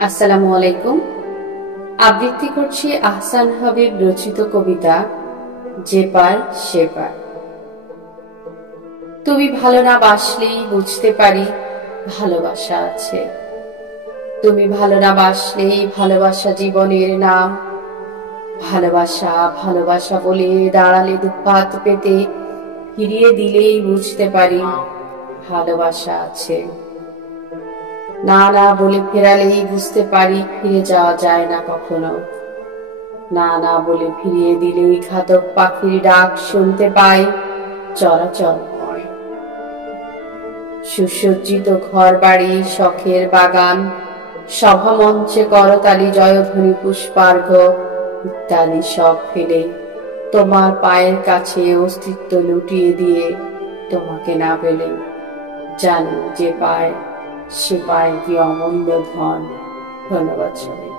আসসালামু আলাইকুম। আবৃত্তি করছি আহসান হাবিব রচিত কবিতা যে পায় সে পায়। তুমি ভালো না বাসলেই বুঝতে পারি ভালোবাসা আছে। তুমি ভালো না বাসলেই ভালোবাসা জীবনের নাম। ভালোবাসা ভালোবাসা বলে দাঁড়ালে দুহাত পেতে ফিরিয়ে দিলেই বুঝতে পারি ভালোবাসা আছে। না না বলে ফেরালেই বুঝতে পারি ফিরে যাওয়া যায় না কখনো। না না বলে ফিরিয়ে দিলেই ঘাতক পাখির ডাক শুনতে পাই চরাচরময়। সুসজ্জিত ঘর বাড়ি শখের বাগান, সভামঞ্চে করতালি জয়ধ্বনি পুষ্পার্ঘ ইত্যাদি সব ফেলে তোমার পায়ের কাছে অস্তিত্ব লুটিয়ে দিয়ে তোমাকে না পেলে জানি যে পায় সে পায় কি অমূল্য ধন। ধন্যবাদ সবাই।